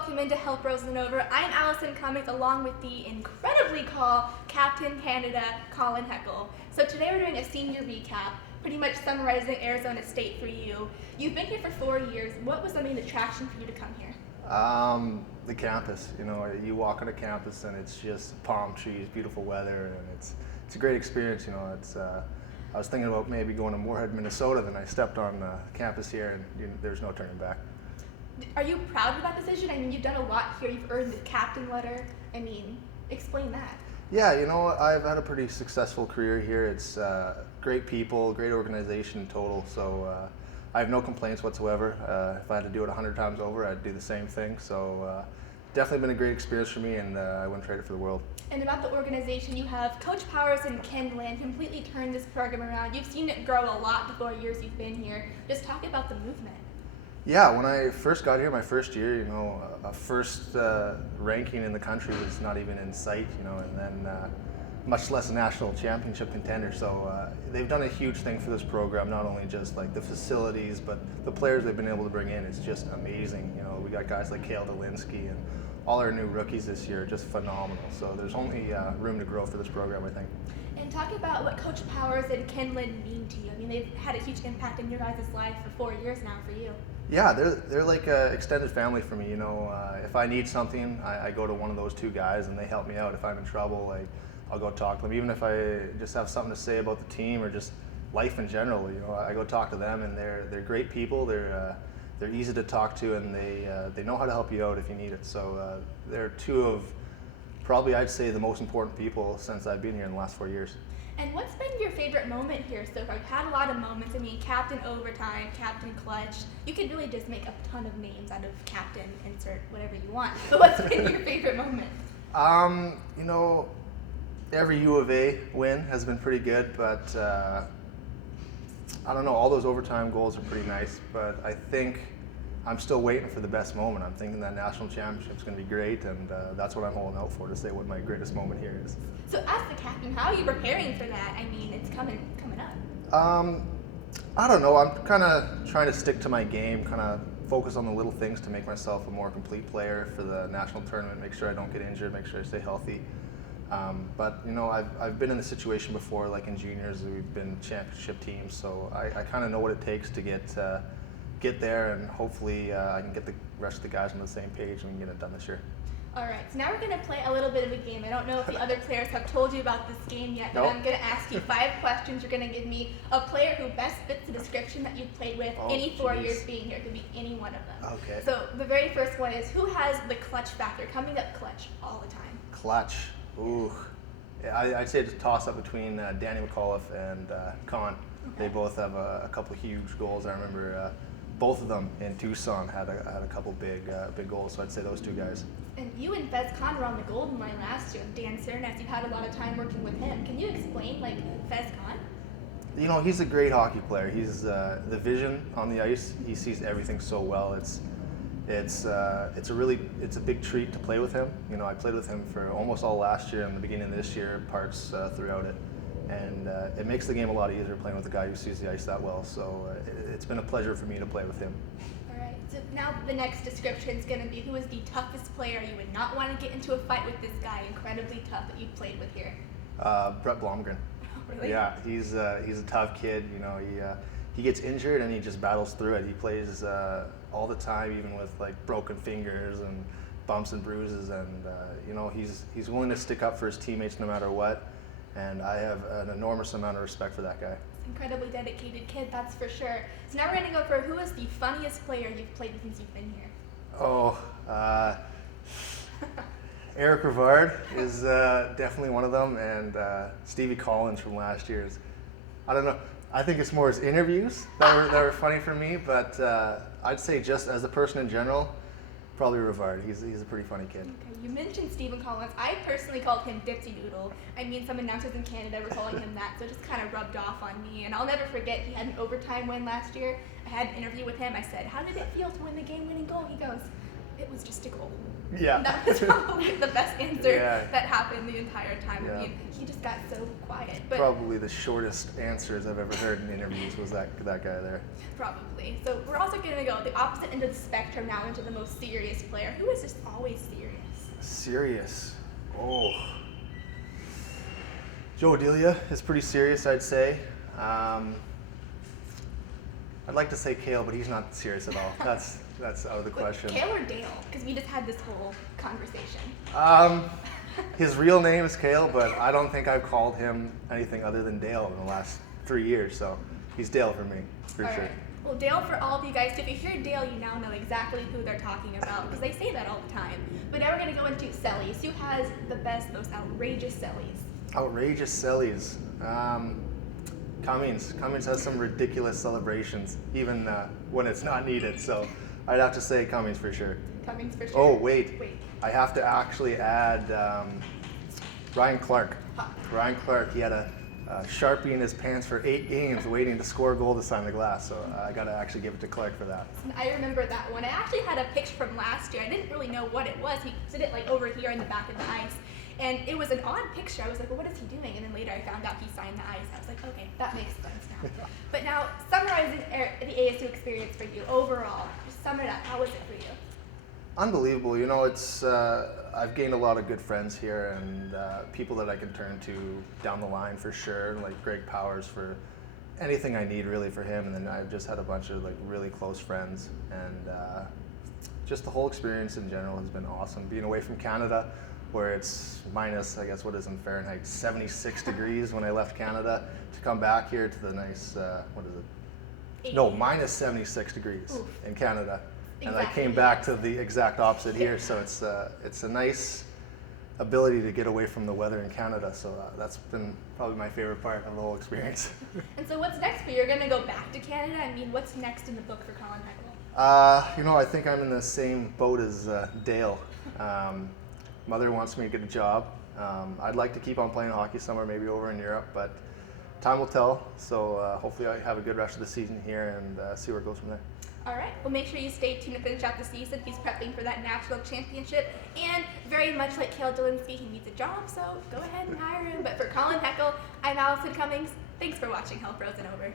welcome in to Help Rosen Over. I'm Allyson Cummings along with the incredibly tall Captain Canada Colin Hekle. So today we're doing a senior recap, pretty much summarizing Arizona State for you. You've been here for 4 years. What was the main attraction for you to come here? The campus. You know, you walk on a campus and it's just palm trees, beautiful weather, and it's a great experience. You know, I was thinking about maybe going to Moorhead, Minnesota, then I stepped on campus here, and there's no turning back. Are you proud of that decision? I mean, you've done a lot here. You've earned the captain letter. I mean, explain that. Yeah, you know, I've had a pretty successful career here. It's great people, great organization in total, so I have no complaints whatsoever. If I had to do it 100 times over, I'd do the same thing. So definitely been a great experience for me, and I wouldn't trade it for the world. And about the organization, you have Coach Powers and Ken Land completely turned this program around. You've seen it grow a lot the 4 years you've been here. Just talk about the movement. Yeah, when I first got here, my first year, you know, a first ranking in the country was not even in sight, you know, and then much less a national championship contender. So they've done a huge thing for this program, not only just like the facilities, but the players they've been able to bring in. It's just amazing. You know, we got guys like Cale Delinsky, and all our new rookies this year are just phenomenal. So there's only room to grow for this program, I think. And talk about what Coach Powers and Ken Land mean to you. I mean, they've had a huge impact in your guys' life for 4 years now for you. Yeah, they're like an extended family for me. You know, if I need something, I go to one of those two guys and they help me out. If I'm in trouble, I'll go talk to them. Even if I just have something to say about the team or just life in general, you know, I go talk to them, and they're great people. They're easy to talk to, and they know how to help you out if you need it. So they're two of probably, I'd say, the most important people since I've been here in the last 4 years. And what's been your favorite moment here so far? You've had a lot of moments. I mean, Captain Overtime, Captain Clutch. You could really just make a ton of names out of Captain, insert whatever you want. But what's been your favorite moment? You know, every U of A win has been pretty good, but I don't know, all those overtime goals are pretty nice, but I think I'm still waiting for the best moment. I'm thinking that national championship's going to be great, and that's what I'm holding out for, to say what my greatest moment here is. So as the captain, how are you preparing for that? I mean, it's coming up. I don't know. I'm kind of trying to stick to my game, kind of focus on the little things to make myself a more complete player for the national tournament, make sure I don't get injured, make sure I stay healthy. But, you know, I've been in the situation before, like in juniors, we've been championship teams, so I kind of know what it takes to get there, and hopefully I can get the rest of the guys on the same page and get it done this year. All right, so now we're going to play a little bit of a game. I don't know if the other players have told you about this game yet, but Nope. I'm going to ask you 5 questions. You're going to give me a player who best fits the description that you've played with any 4 years being here. It could be any one of them. Okay. So the very first one is, who has the clutch factor, coming up clutch all the time? Clutch. Ooh. Yeah, I'd say it's a toss-up between Danny McAuliffe and Con. Okay. They both have a couple huge goals. I remember both of them in Tucson had a couple big goals, so I'd say those two guys. And you and Fez Con were on the Golden Line last year. Dan Cernas, you've had a lot of time working with him. Can you explain, like, Fez Con? You know, he's a great hockey player. He's the vision on the ice. He sees everything so well. It's a big treat to play with him. You know, I played with him for almost all last year and the beginning of this year, parts throughout it. And it makes the game a lot easier playing with a guy who sees the ice that well. So it's been a pleasure for me to play with him. All right, so now the next description is going to be, who is the toughest player you would not want to get into a fight with this guy, incredibly tough, that you've played with here? Brett Blomgren. Really? Yeah, he's a tough kid. You know, he gets injured and he just battles through it. He plays all the time, even with like broken fingers and bumps and bruises, and you know, he's willing to stick up for his teammates no matter what. And I have an enormous amount of respect for that guy. Incredibly dedicated kid, that's for sure. So now we're going to go for, who is the funniest player you've played with since you've been here? Oh, Eric Rivard is definitely one of them, and Stevie Collins from last year is, I don't know, I think it's more his interviews that were funny for me, but I'd say just as a person in general, probably Rivard. He's a pretty funny kid. Okay, you mentioned Stephen Collins. I personally called him Dipsy Doodle. I mean, some announcers in Canada were calling him that, so it just kind of rubbed off on me. And I'll never forget, he had an overtime win last year. I had an interview with him. I said, how did it feel to win the game-winning goal? He goes, it was just a goal. Yeah. And that was probably the best answer Yeah. that happened the entire time. Yeah. I mean, he just got so quiet. But Probably the shortest answers I've ever heard in interviews was that guy there. Probably. So we're also going to go the opposite end of the spectrum now into the most serious player. Who is just always serious? Serious. Oh. Joe Delia is pretty serious, I'd say. I'd like to say Cale, but he's not serious at all. That's out of the question. Cale or Dale? Because we just had this whole conversation. His real name is Cale, but I don't think I've called him anything other than Dale in the last 3 years, so he's Dale for me, for All sure. right. Well, Dale, for all of you guys, if you hear Dale, you now know exactly who they're talking about, because they say that all the time. But now we're going to go into cellies. Who has the best, most outrageous cellies? Outrageous cellies. Cummings. Cummings has some ridiculous celebrations, even when it's not needed, so I'd have to say Cummings for sure. Cummings for sure. Oh, wait. I have to actually add Ryan Clark. Huh. Ryan Clark, he had a Sharpie in his pants for 8 games waiting to score a goal to sign the glass, so I got to actually give it to Clark for that. I remember that one. I actually had a picture from last year. I didn't really know what it was. He did it like over here in the back of the ice. And it was an odd picture. I was like, well, what is he doing? And then later I found out he signed the ice. I was like, okay, that makes sense now. But now, summarizing the ASU experience for you overall, just sum it up. How was it for you? Unbelievable. You know, it's I've gained a lot of good friends here and people that I can turn to down the line for sure, like Greg Powers for anything I need really for him. And then I've just had a bunch of like really close friends, and just the whole experience in general has been awesome. Being away from Canada, where it's minus, I guess, what is in Fahrenheit, 76 degrees when I left Canada, to come back here to the nice, what is it? No, minus 76 degrees Oof. in Canada. And I Exactly. came back to the exact opposite here, so it's a nice ability to get away from the weather in Canada. So that's been probably my favorite part of the whole experience. And so what's next for you? You're going to go back to Canada? I mean, what's next in the book for Colin Hekle? You know, I think I'm in the same boat as Dale. Mother wants me to get a job. I'd like to keep on playing hockey somewhere, maybe over in Europe, but time will tell. So hopefully I have a good rest of the season here and see where it goes from there. All right. Well, make sure you stay tuned to finish out the season. He's prepping for that national championship. And very much like Cale Dolinsky, he needs a job, so go ahead and hire him. But for Colin Hekle, I'm Allyson Cummings. Thanks for watching Health Frozen Over.